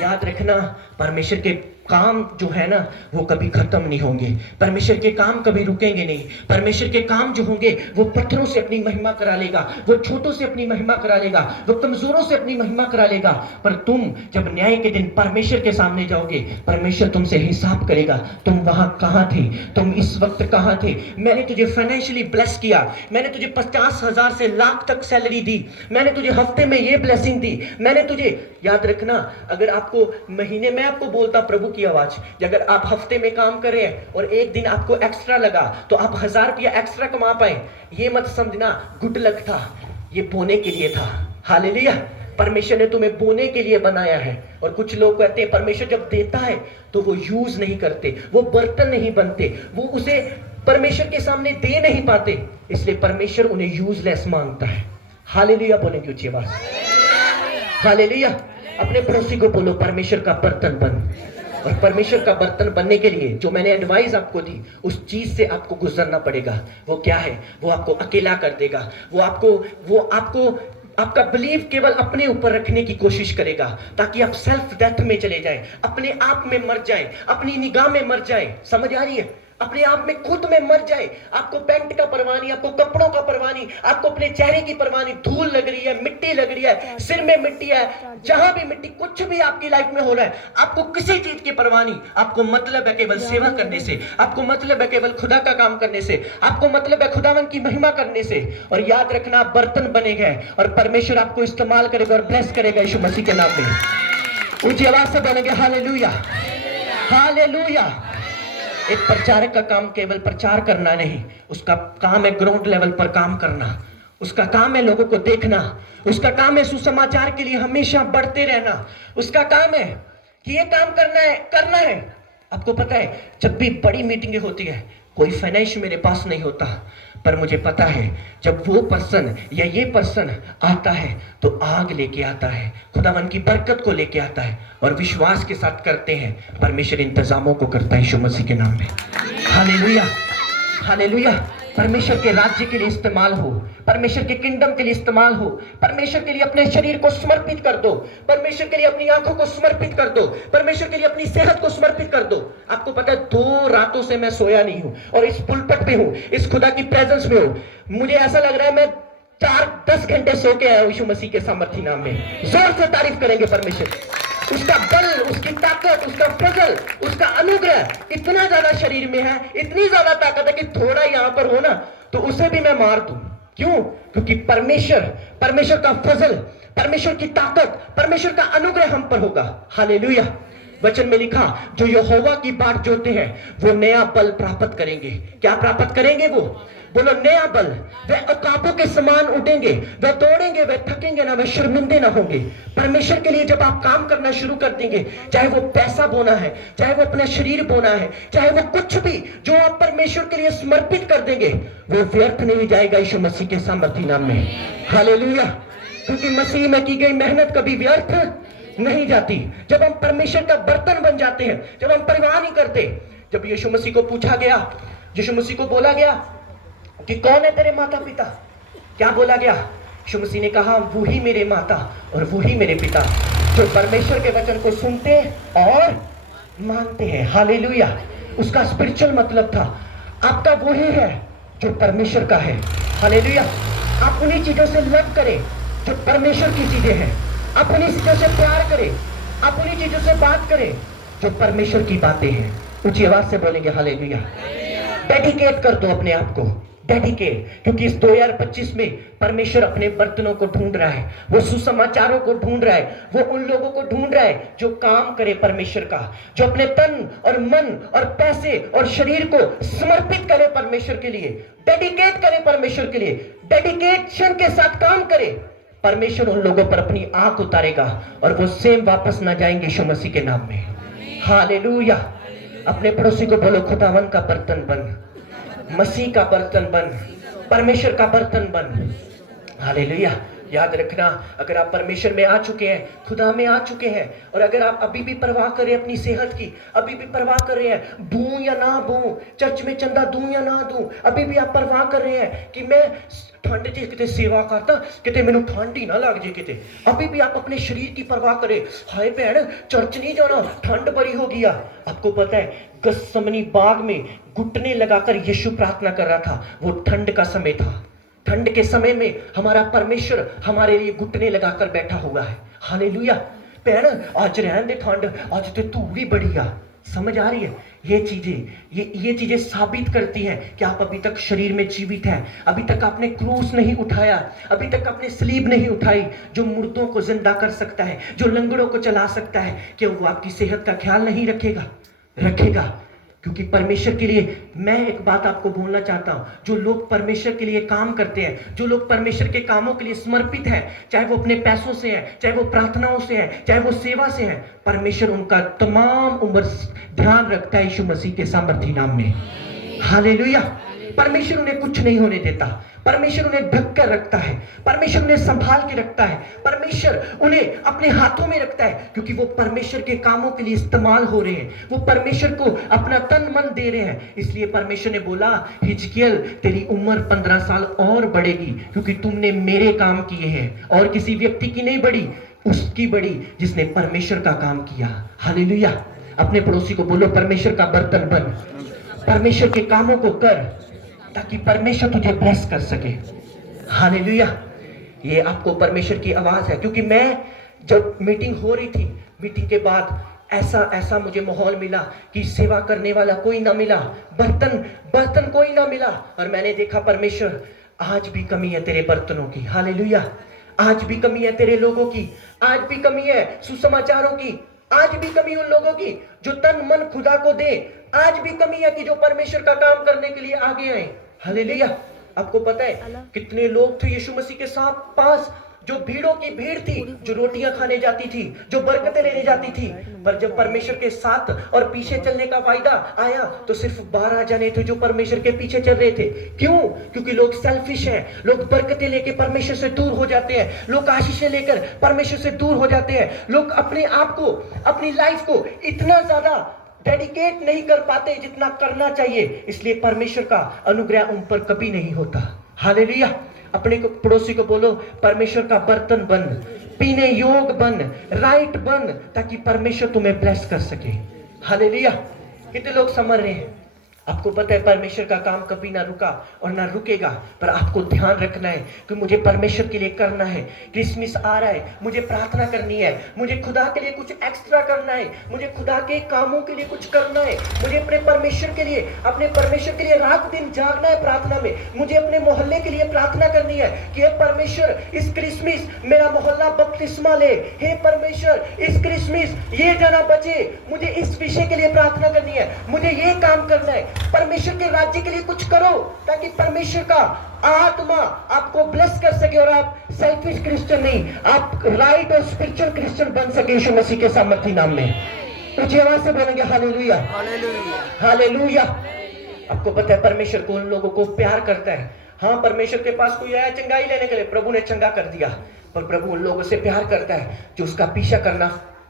याद रखना, परमेश्वर के काम जो है ना वो कभी खत्म नहीं होंगे। परमेश्वर के काम कभी रुकेंगे नहीं। परमेश्वर के काम जो होंगे वो पत्थरों से अपनी महिमा करा लेगा, वो छोटों से अपनी महिमा करा लेगा, वो कमजोरों से अपनी महिमा करा लेगा। पर तुम जब न्याय के दिन परमेश्वर के सामने जाओगे, परमेश्वर तुमसे हिसाब करेगा, तुम वहां कहां थे, तुम इस वक्त कहां थे। मैंने तुझे फाइनेंशियली ब्लेस किया, मैंने तुझे 50,000 से लाख तक सैलरी दी, मैंने तुझे हफ्ते में ये ब्लेसिंग दी, मैंने तुझे। याद रखना, अगर आपको महीने में, आपको बोलता प्रभु की आवाज, अगर आप हफ्ते में काम कर रहे हैं और एक दिन आपको एक्स्ट्रा लगा तो आप 1000 रुपया एक्स्ट्रा कमा पाए, ये मत समझना गुड लक था, ये बोने के लिए था। हालेलुया। परमेश्वर ने तुम्हें बोने के लिए बनाया है। और कुछ लोग कहते हैं परमेश्वर जब देता है तो वो यूज नहीं करते, वो बर्तन नहीं बनते, वो उसे परमेश्वर के सामने दे नहीं पाते, इसलिए परमेश्वर उन्हें यूजलेस मांगता है। हालेलुया बोलेंगे ऊंची आवाज, हालेलुया। अपने पड़ोसी को बोलो परमेश्वर का बर्तन बन। और परमेश्वर का बर्तन बनने के लिए जो मैंने एडवाइस आपको दी, उस चीज से आपको गुजरना पड़ेगा। वो क्या है? वो आपको अकेला कर देगा, वो आपको आपका बिलीव केवल अपने ऊपर रखने की कोशिश करेगा, ताकि आप सेल्फ डेथ में चले जाएं, अपने आप में मर जाएं, अपनी निगाह में मर जाएं। समझ आ रही है? अपने आप में खुद में मर जाए। आपको पैंट का परवाह नहीं, आपको कपड़ों का परवाह नहीं, आपको अपने चेहरे की परवाह नहीं। धूल लग रही है, मिट्टी लग रही है, सिर में मिट्टी है, जहां भी मिट्टी, कुछ भी आपकी लाइफ में हो रहा है, आपको किसी चीज की परवाह नहीं। आपको मतलब है केवल सेवा करने से, आपको मतलब है केवल खुदा का काम करने से, आपको मतलब है खुदावन की महिमा करने से। और याद रखना, आप बर्तन बनेंगे और परमेश्वर आपको इस्तेमाल करेगा और ब्लेस करेगा यीशु मसीह के नाम में। ऊंची आवाज से बोलेंगे हालेलुया, हालेलुया। एक प्रचारक का काम केवल प्रचार करना नहीं, उसका काम है ग्राउंड लेवल पर काम करना, उसका काम है लोगों को देखना, उसका काम है सुसमाचार के लिए हमेशा बढ़ते रहना, उसका काम है कि ये काम करना है। आपको पता है, जब भी बड़ी मीटिंगें होती है, कोई फाइनेंस मेरे पास नहीं होता, पर मुझे पता है जब वो पर्सन या ये पर्सन आता है तो आग लेके आता है, खुदावन की बरकत को लेके आता है, और विश्वास के साथ करते हैं, परमेश्वर इंतजामों को करता है यीशु मसीह के नाम में। Hallelujah, hallelujah. परमेश्वर के राज्य के लिए इस्तेमाल हो, परमेश्वर के किंगडम के लिए इस्तेमाल हो, परमेश्वर के लिए अपने शरीर को समर्पित कर दो, परमेश्वर के लिए अपनी आंखों को समर्पित कर दो, परमेश्वर के लिए अपनी सेहत को समर्पित कर दो। आपको पता है 2 रातों से मैं सोया नहीं हूं और इस पुलपट पे हूं, इस खुदा की प्रेजेंस में हूं। मुझे ऐसा लग रहा है मैं 4-10 घंटे सो के आया हूं यीशु मसीह के सामर्थी नाम में। जोर से तारीफ करेंगे परमेश्वर, उसका बल, उसकी ताकत, उसका फजल, उसका अनुग्रह इतना ज्यादा शरीर में है, इतनी ज्यादा ताकत है कि थोड़ा यहां पर हो ना तो उसे भी मैं मार दूं। क्यों? क्योंकि परमेश्वर का फजल, परमेश्वर की ताकत, परमेश्वर का अनुग्रह हम पर होगा। हालेलुया। वचन में लिखा, जो यहोवा की बाट जोते हैं वो नया बल प्राप्त करेंगे। क्या प्राप्त करेंगे? वो बोलो नया बल। वे अकाबों के समान उठेंगे, वे दौड़ेंगे, वे थकेंगे ना, वे शर्मिंदे ना होंगे। परमेश्वर के लिए जब आप काम करना शुरू कर देंगे, चाहे वो पैसा बोना है, चाहे वो अपना शरीर बोना है, चाहे वो कुछ भी जो आप परमेश्वर के लिए समर्पित कर देंगे, वो व्यर्थ नहीं जाएगा यीशु मसीह के सामर्थी नाम में। हालेलुया। क्योंकि मसीह में की गई मेहनत कभी व्यर्थ नहीं जाती। जब हम परमेश्वर का बर्तन बन जाते हैं, जब हम परवाह नहीं करते। जब यीशु मसीह को पूछा गया, यीशु मसीह को बोला गया कि कौन है तेरे माता पिता, क्या बोला गया? यीशु मसीह ने कहा, वो ही मेरे माता और वो ही मेरे पिता जो परमेश्वर के वचन को सुनते और मानते हैं। हालेलुया। उसका स्पिरिचुअल मतलब था, आपका वो ही है जो परमेश्वर का है। हालेलुया। आप उन्हीं चीजों से लव करें जो परमेश्वर की चीजें हैं, आप उन्हीं चीजों से प्यार करें, आप उन्हीं चीजों से बात करें जो परमेश्वर की बातें हैं। ऊंची आवाज से बोलेंगे हालेलुया। डेडिकेट कर दो अपने आप को, डेडिकेट। क्योंकि इस 2025 में परमेश्वर अपने बर्तनों को ढूंढ रहा है, वो सुसमाचारों को ढूंढ रहा है, वो उन लोगों को ढूंढ रहा है जो काम करे परमेश्वर का, जो अपने तन और मन और पैसे और शरीर को समर्पित करे परमेश्वर के लिए, डेडिकेट करे परमेश्वर के लिए, डेडिकेशन के साथ काम करे। परमेश्वर उन लोगों पर अपनी आंख उतारेगा और वो सेम वापस ना जाएंगे यीशु मसीह के नाम में। हालेलुया। अपने पड़ोसी को बोलो, खुदावन का बर्तन बन, मसीह का बर्तन बन, परमेश्वर का बर्तन बन। हालेलुया। याद रखना, अगर आप परमेश्वर में आ चुके हैं, खुदा में आ चुके हैं, और अगर आप अभी भी परवाह कर रहे हैं अपनी सेहत की, अभी भी परवाह कर रहे हैं दूं या ना दूं, चर्च में चंदा दूं या ना दूं, अभी भी आप परवाह कर रहे हैं कि मैं ठंड च किते सेवा करता, किते मैनू ठंड ही ना लग जाए किते, अभी भी आप अपने शरीर की परवाह करें, हाय भैन चर्च नहीं जाना, ठंड बड़ी हो गया। आपको पता है गसमनी बाग में घुटने लगाकर यीशु प्रार्थना कर रहा था, वो ठंड का समय था। ठंड के समय में हमारा परमेश्वर हमारे लिए घुटने लगाकर बैठा हुआ है। हालेलुया। भैन आज रहने दे ठंड, आज तो तू भी बड़ी आ। समझ आ रही है? ये चीजें साबित करती हैं कि आप अभी तक शरीर में जीवित हैं, अभी तक आपने क्रूस नहीं उठाया, अभी तक आपने स्लीब नहीं उठाई जो मुर्दों को जिंदा कर सकता है, जो लंगड़ों को चला सकता है। क्या वो आपकी सेहत का ख्याल नहीं रखेगा? रखेगा। क्योंकि परमेश्वर के लिए, मैं एक बात आपको बोलना चाहता हूं, जो लोग परमेश्वर के लिए काम करते हैं, जो लोग परमेश्वर के कामों के लिए समर्पित हैं, चाहे वो अपने पैसों से हैं, चाहे वो प्रार्थनाओं से हैं, चाहे वो सेवा से हैं, परमेश्वर उनका तमाम उम्र ध्यान रखता है यीशु मसीह के सामर्थी नाम में। हालेलुया। परमेश्वर उन्हें कुछ नहीं होने देता, परमेश्वर उन्हें ढक कर रखता है, परमेश्वर उन्हें संभाल के रखता है, परमेश्वर उन्हें अपने हाथों में रखता है, क्योंकि वो परमेश्वर के कामों के लिए इस्तेमाल हो रहे हैं, वो परमेश्वर को अपना तन मन दे रहे हैं। इसलिए परमेश्वर ने बोला, हिजकिय्याह तेरी उम्र 15 साल और बढ़ेगी, क्योंकि तुमने मेरे काम किए हैं, और किसी व्यक्ति की नहीं बढ़ी, उसकी बढ़ी जिसने परमेश्वर का काम किया। हालेलुया। अपने पड़ोसी को बोलो, परमेश्वर का बर्तन बन, परमेश्वर के कामों को कर, ताकि परमेश्वर तुझे ब्लेस कर सके। हालेलुया। ये आपको परमेश्वर की आवाज है। क्योंकि मैं जब मीटिंग हो रही थी, मीटिंग के बाद ऐसा मुझे माहौल मिला कि सेवा करने वाला कोई ना मिला, बर्तन कोई ना मिला, और मैंने देखा परमेश्वर आज भी कमी है तेरे बर्तनों की। हालेलुया। आज भी कमी है तेरे लोगों की, आज भी कमी है सुसमाचारों की, आज भी कमी उन लोगों की जो तन मन खुदा को दे, आज भी कमी है कि जो परमेश्वर का काम करने के लिए आगे आए। हालेलुया। आपको पता है कितने लोग थे यीशु मसीह के साथ पास जो भीड़ों की भीड़ थी, जो रोटियां खाने जाती थी, जो बरकतें लेने जाती थी, पर जब परमेश्वर के साथ और पीछे चलने का वायदा आया तो सिर्फ 12 जने थे जो परमेश्वर के पीछे चल रहे थे। क्यों? क्योंकि लोग सेल्फिश हैं, लोग बरकतें लेके परमेश्वर से दूर हो जाते हैं, लोग आशीषें लेकर परमेश्वर से दूर हो जाते हैं, लोग अपने आप को, अपनी लाइफ को इतना ज्यादा डेडिकेट नहीं कर पाते जितना करना चाहिए, इसलिए परमेश्वर का अनुग्रह उन पर कभी नहीं होता। हालेलुया। अपने को पड़ोसी को बोलो, परमेश्वर का बर्तन बन, पीने योग बन, राइट बन, ताकि परमेश्वर तुम्हें ब्लेस कर सके। हालेलुया। कितने लोग समझ रहे हैं? आपको पता है परमेश्वर का काम कभी ना रुका और ना रुकेगा, पर आपको ध्यान रखना है कि मुझे परमेश्वर के लिए करना है। क्रिसमस आ रहा है, मुझे प्रार्थना करनी है, मुझे खुदा के लिए कुछ एक्स्ट्रा करना है, मुझे खुदा के कामों के लिए कुछ करना है, मुझे अपने परमेश्वर के लिए, अपने परमेश्वर के लिए रात दिन जागना है प्रार्थना में, मुझे अपने मोहल्ले के लिए प्रार्थना करनी है कि हे परमेश्वर इस क्रिसमस मेरा मोहल्ला बपतिस्मा ले, हे परमेश्वर इस क्रिसमस ये जना बचे, मुझे इस विषय के लिए प्रार्थना करनी है, मुझे ये काम करना है। परमेश्वर के राज्य के लिए कुछ करो ताकि परमेश्वर का आत्मा आपको ब्लेस कर सके और आप सेल्फिश क्रिश्चियन नहीं, आप राइट और स्पिरिचुअल क्रिश्चियन बन सके यीशु मसीह के सामर्थ्य नाम में। ऊंची आवाज से बोलेंगे हालेलुया, हालेलुया। आपको पता है परमेश्वर को उन लोगों को प्यार करता है। हाँ, परमेश्वर के पास कोई आया चंगाई लेने के लिए, प्रभु ने चंगा कर दिया, पर प्रभु उन लोगों से प्यार करता है जो उसका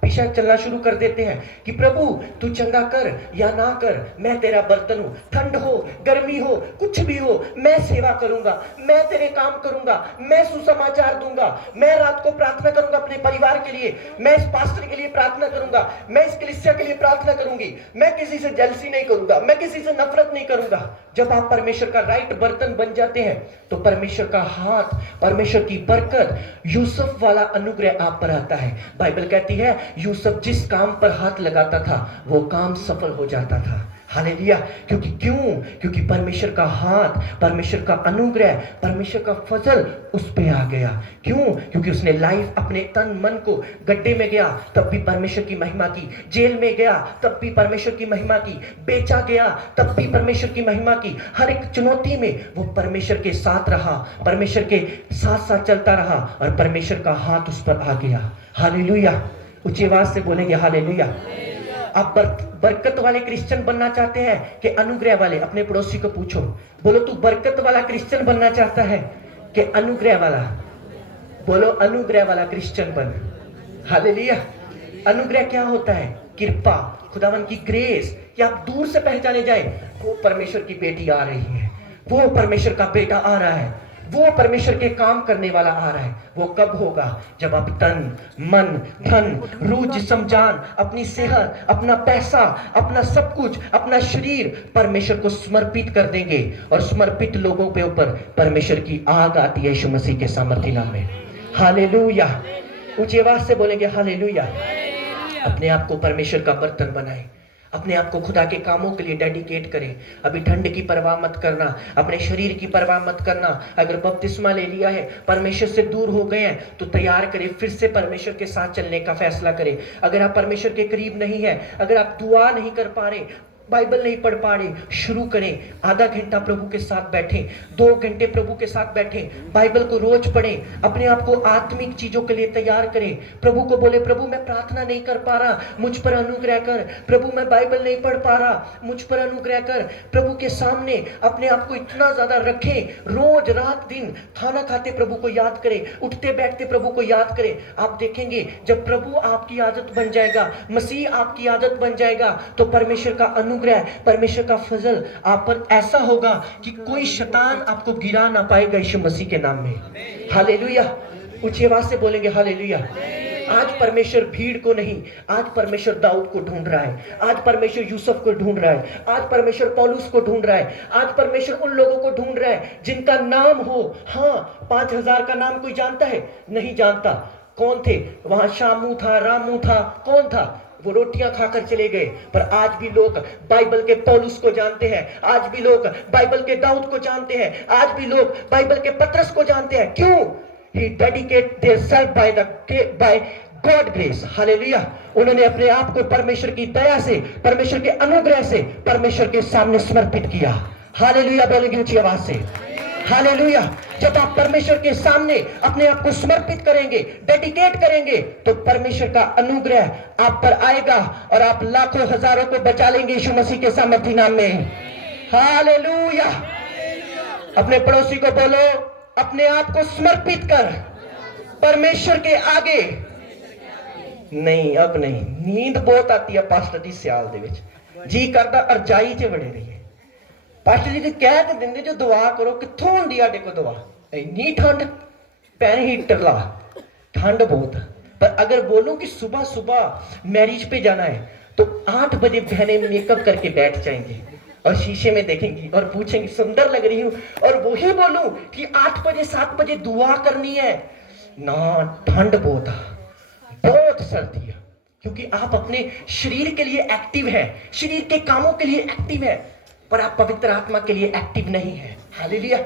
पीछा चलना शुरू कर देते हैं कि प्रभु तू चंगा कर या ना कर, मैं तेरा बर्तन हूं, ठंड हो गर्मी हो कुछ भी हो, मैं सेवा करूंगा, मैं तेरे काम करूंगा, मैं सुसमाचार दूंगा, मैं रात को प्रार्थना करूंगा अपने परिवार के लिए, मैं इस पास्टर के लिए प्रार्थना करूंगा, मैं इस कलीसिया के लिए प्रार्थना करूंगी, मैं किसी से जलसी नहीं करूंगा, मैं किसी से नफरत नहीं करूंगा। जब आप परमेश्वर का राइट बर्तन बन जाते हैं तो परमेश्वर का हाथ, परमेश्वर की बरकत, यूसुफ वाला अनुग्रह आप पर आता है। बाइबल कहती है यूसुफ जिस काम पर हाथ लगाता था वो काम सफल हो जाता था। हालेलुया। क्योंकि परमेश्वर का हाथ, परमेश्वर का अनुग्रह, परमेश्वर का फजल उस पे आ गया। क्योंकि उसने लाइफ अपने तन मन को, गड्ढे में गया तब भी परमेश्वर की महिमा की, जेल में गया तब भी परमेश्वर की महिमा की, बेचा गया तब भी परमेश्वर की महिमा की, हर एक चुनौती में वो परमेश्वर के साथ रहा, परमेश्वर के साथ साथ चलता रहा और परमेश्वर का हाथ उस पर आ गया। हालेलुया। ऊंची आवाज से बोलेंगे हालेलुया। आप बरकत वाले क्रिश्चियन बनना चाहते हैं कि अनुग्रह वाले? अपने पड़ोसी को पूछो, बोलो तू बरकत वाला क्रिश्चियन बनना चाहता है कि अनुग्रह वाला? बोलो अनुग्रह वाला क्रिश्चियन बन। हालेलुया। अनुग्रह क्या होता है? कृपा, खुदावन की ग्रेस, कि आप दूर से पहचाने जाए वो परमेश्वर की बेटी आ रही है, वो परमेश्वर का बेटा आ रहा है, वो परमेश्वर के काम करने वाला आ रहा है। वो कब होगा? जब आप तन मन धन रूह जिस्म जान, अपनी सेहत, अपना पैसा, अपना सब कुछ, अपना शरीर परमेश्वर को समर्पित कर देंगे और समर्पित लोगों पे ऊपर परमेश्वर की आग आती है यीशु मसीह के सामर्थ्य नाम में। हालेलुया। ऊंची आवाज से बोलेंगे हालेलुया। अपने आप को परमेश्वर का बर्तन बनाए, अपने आप को खुदा के कामों के लिए डेडिकेट करें। अभी ठंड की परवाह मत करना, अपने शरीर की परवाह मत करना। अगर बपतिस्मा ले लिया है, परमेश्वर से दूर हो गए हैं, तो तैयार करें, फिर से परमेश्वर के साथ चलने का फैसला करें। अगर आप परमेश्वर के करीब नहीं है, अगर आप दुआ नहीं कर पा रहे, बाइबल नहीं पढ़ पा रहे, शुरू करें। आधा घंटा प्रभु के साथ बैठें, 2 घंटे प्रभु के साथ बैठें, बाइबल को रोज पढ़ें, अपने आप को आत्मिक चीजों के लिए तैयार करें। प्रभु को बोले, प्रभु मैं प्रार्थना नहीं कर पा रहा, मुझ पर अनुग्रह कर। प्रभु मैं बाइबल नहीं पढ़ पा रहा, मुझ पर अनुग्रह कर। प्रभु के सामने अपने आप को इतना ज्यादा रखें, रोज रात दिन खाना खाते प्रभु को याद करें, उठते बैठते प्रभु को याद करें। आप देखेंगे जब प्रभु आपकी आदत बन जाएगा, मसीह आपकी आदत बन जाएगा, तो परमेश्वर का अनुग्रह, परमेश्वर का फजल आप पर ऐसा होगा कि कोई शैतान आपको गिरा ना पाएगा यीशु मसीह के नाम में। हालेलुया। ऊंची आवाज से बोलेंगे हालेलुया। आज परमेश्वर भीड़ को नहीं, आज परमेश्वर दाऊद को ढूंढ रहा है, आज परमेश्वर यूसुफ को ढूंढ रहा है, आज परमेश्वर पौलुस को ढूंढ रहा है, आज परमेश्वर उन लोगों को ढूंढ रहा है जिनका नाम हो। हाँ, 5000 का नाम कोई जानता है? नहीं जानता। कौन थे वहां? शामू था, रामू था, कौन था? वो रोटियां खाकर चले गए। पर आज भी लोग बाइबल के पौलुस को जानते हैं, आज भी लोग बाइबल के दाऊद को जानते हैं, आज भी लोग बाइबल के पतरस को जानते हैं। क्यों? He dedicate their self by God grace. Hallelujah. उन्होंने अपने आप को परमेश्वर की दया से, परमेश्वर के अनुग्रह से परमेश्वर के सामने समर्पित किया। हालेलुया बोलेंगे ऊंची आवाज से। हालेलुया। जब आप परमेश्वर के सामने अपने आप को समर्पित करेंगे, डेडिकेट करेंगे, तो परमेश्वर का अनुग्रह आप पर आएगा और आप लाखों हजारों को बचा लेंगे यीशु मसीह के सामर्थी नाम में। हालेलुया। अपने पड़ोसी को बोलो, अपने आप को समर्पित कर परमेश्वर के आगे। नहीं, अब नहीं, नींद बहुत आती है पास्टर जी सियाल दे विच, जी करदा अरजाई च बड़े रहिए। पास्टर जी कह तो देंगे जो दुआ करो, कित्थों हुंदी आडे को दुआ, इन्नी ठंड, पैन हीटर ला, ठंड बहुत। पर अगर बोलूं कि सुबह सुबह मैरिज पे जाना है तो 8 बजे बहनें मेकअप करके बैठ जाएंगी और शीशे में देखेंगी और पूछेंगी सुंदर लग रही हूं, और वही बोलूं कि 8 बजे 7 बजे दुआ करनी है ना, ठंड बहुत है, बहुत सर्दी है, क्योंकि आप अपने शरीर के लिए एक्टिव है, शरीर के कामों के लिए एक्टिव है, पर आप पवित्र आत्मा के लिए एक्टिव नहीं है। हालेलुया।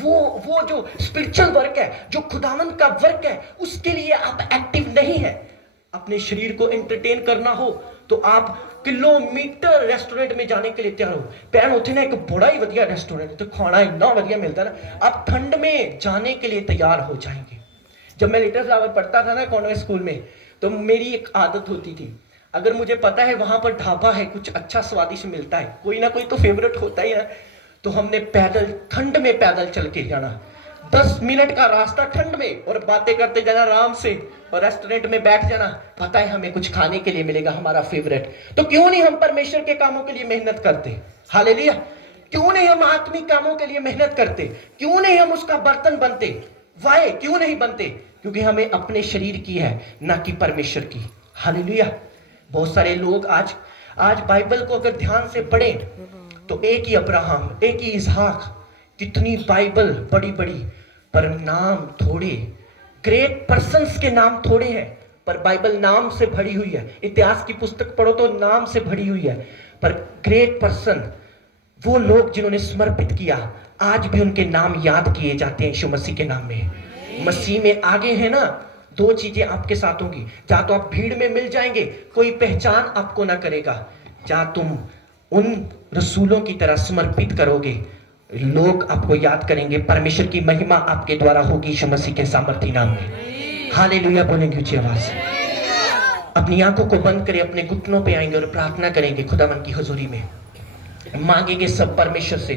वो जो स्पिरिचुअल वर्क है, जो खुदावंद का वर्क है, उसके लिए आप एक्टिव नहीं है। अपने शरीर को एंटरटेन करना हो तो आप किलोमीटर रेस्टोरेंट में जाने के लिए तैयार हो। पैन उठे ना एक बड़ा ही वधिया रेस्टोरेंट, तो खाना इतना वधिया मिलता है ना, आप ठंड में जाने के लिए तैयार हो जाएंगे। जब मैं लिटिल फ्लावर पढ़ता था ना कॉन्वेंट स्कूल में, तो मेरी एक आदत होती थी, अगर मुझे पता है वहां पर ढाबा है, कुछ अच्छा स्वादिष्ट मिलता है, कोई ना कोई तो फेवरेट होता ही है, तो हमने पैदल, ठंड में पैदल चल के जाना, 10 मिनट का रास्ता ठंड में, और बातें करते जाना आराम से, और रेस्टोरेंट में बैठ जाना, पता है हमें कुछ खाने के लिए मिलेगा, हमारा फेवरेट। तो क्यों नहीं हम परमेश्वर के कामों के लिए मेहनत करते? हालेलुया। क्यों नहीं हम आत्मिक कामों के लिए मेहनत करते? क्यों नहीं हम उसका बर्तन बनते? वाहे क्यों नहीं बनते? क्योंकि हमें अपने शरीर की है, ना कि परमेश्वर की। हालेलुया। बहुत सारे लोग आज बाइबल को अगर ध्यान से पढ़ें तो एक ही अब्राहम, एक ही इसहाक, कितनी बाइबल बड़ी बड़ी, पर नाम थोड़े, ग्रेट पर्सन्स के नाम थोड़े हैं, पर बाइबल नाम से भरी हुई है। इतिहास की पुस्तक पढ़ो तो नाम से भरी हुई है, पर ग्रेट पर्सन, वो लोग जिन्होंने समर्पित किया, आज भी उनके नाम याद किए जाते हैं यीशु मसीह के नाम में। मसीह में आगे है ना, 2 चीजें आपके साथ होंगी, जहां तो आप भीड़ में मिल जाएंगे, कोई पहचान आपको ना करेगा, जहां तुम उन रसूलों की तरह समर्पित करोगे, लोग आपको याद करेंगे, परमेश्वर की महिमा आपके द्वारा होगी यीशु मसीह के सामर्थी नाम में। हालेलुया बोलेंगे ऊंची आवाज से। अपनी आंखों को बंद करें, अपने घुटनों पे आएंगे और प्रार्थना करेंगे खुदावन की हुजूरी में, मांगेंगे सब परमेश्वर से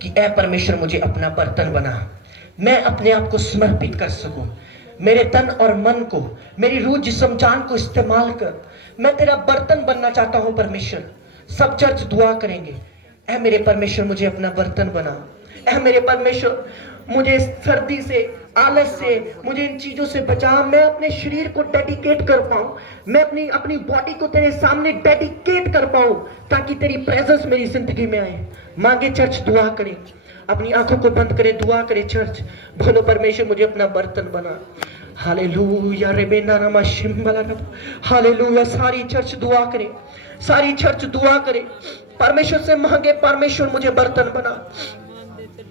कि ऐ परमेश्वर मुझे अपना बर्तन बना, मैं अपने आप को समर्पित कर सकूं, मेरे तन और मन को, मेरी रूह जिस्म जान को इस्तेमाल कर, मैं तेरा बर्तन बनना चाहता हूं परमेश्वर। सब चर्च दुआ करेंगे, ऐ मेरे परमेश्वर मुझे अपना बर्तन बना, ऐ मेरे परमेश्वर मुझे सर्दी से, आलस से, मुझे इन चीजों से बचा, मैं अपने शरीर को डेडिकेट कर पाऊं, मैं अपनी बॉडी को तेरे सामने डेडिकेट कर पाऊं, ताकि तेरी प्रेजेंस मेरी जिंदगी में आए। मांगे चर्च, दुआ करें, अपनी आंखों को बंद करें, दुआ करें चर्च, बोलो परमेश्वर मुझे अपना बर्तन बना। हालेलुया रेबेना नमा शिम्बला नमा, हालेलुया। सारी चर्च दुआ करे, सारी चर्च दुआ करे, परमेश्वर से मांगे, परमेश्वर मुझे बर्तन बना।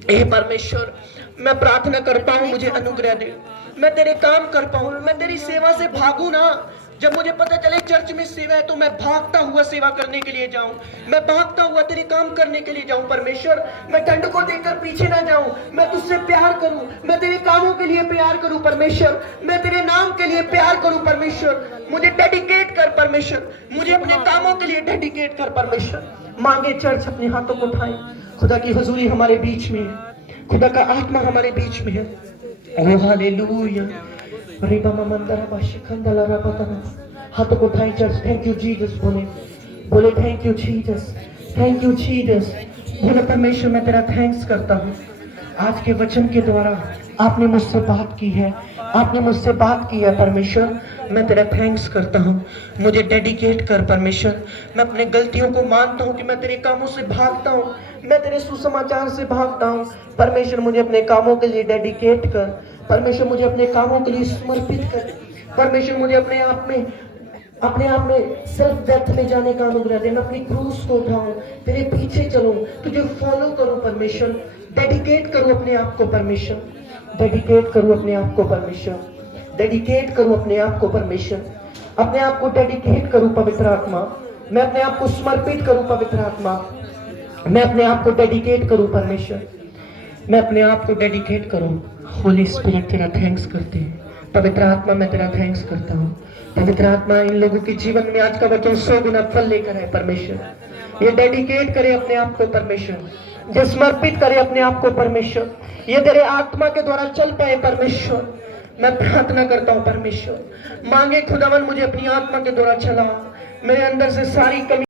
हे परमेश्वर, मैं प्रार्थना कर पाऊं, मुझे अनुग्रह दे, मैं तेरे काम कर पाऊं, मैं तेरी सेवा से भागूं ना। जब मुझे पता चले चर्च में सेवा है तो मैं भागता हुआ सेवा करने के लिए जाऊं, मैं भागता हुआ तेरे काम करने के लिए जाऊं। परमेश्वर, मैं ठंड को देखकर पीछे ना जाऊं, मैं तुझसे प्यार करूं, मैं तेरे कामों के लिए प्यार करूं परमेश्वर, मैं तेरे नाम के लिए प्यार करूं परमेश्वर। मुझे डेडिकेट कर परमेश्वर, मुझे अपने कामों के लिए डेडिकेट कर परमेश्वर। मांगे चर्च, अपने हाथों को उठाएं, खुदा की हुजूरी हमारे बीच में है, खुदा का आत्मा हमारे बीच में है। ओ हालेलुया। हाथों को उठाएं चर्च, थैंक यू जीसस, बोले thank you Jesus, thank you Jesus. बोले परमेश्वर मैं तेरा थैंक्स करता हूँ, आज के वचन के द्वारा आपने मुझसे बात की है, आपने मुझसे बात की है परमेश्वर, मैं तेरा थैंक्स करता हूँ। मुझे डेडिकेट कर परमेश्वर, मैं अपने गलतियों को मानता हूँ कि मैं तेरे कामों से भागता हूँ, मैं तेरे सुसमाचार से भागता हूँ। परमेश्वर मुझे अपने कामों के लिए डेडिकेट कर, परमेश्वर मुझे अपने कामों के लिए समर्पित कर, परमेश्वर मुझे अपने आप में सेल्फ डेथ में जाने का अनुग्रह दे, मैं अपनी क्रूस को उठाऊं, तेरे पीछे चलूं, तुझे फॉलो करूं परमेश्वर, डेडिकेट करूं अपने आप को परमेश्वर, डेडिकेट करूं अपने आप को परमेश्वर, डेडिकेट करूं अपने आप को परमेश्वर, अपने आप को डेडिकेट करूं पवित्र आत्मा, मैं अपने आप को समर्पित करूं पवित्र आत्मा, मैं अपने आप को डेडिकेट करूं परमेश्वर। मैं अपने आप को डेडिकेट करूं। होली स्पिरिट तेरा थैंक्स करते हैं। पवित्र आत्मा मैं तेरा थैंक्स करता हूँ। पवित्र आत्मा इन लोगों के जीवन में आज का वचन 100 गुना फल लेकर आए परमेश्वर। ये डेडिकेट करे अपने आप को परमेश्वर, ये समर्पित करे अपने आप को परमेश्वर, ये तेरे आत्मा के द्वारा चल पाए परमेश्वर। मैं प्रार्थना करता हूँ परमेश्वर, मांगे खुदावन मुझे अपनी आत्मा के द्वारा चला, मेरे अंदर से सारी कमी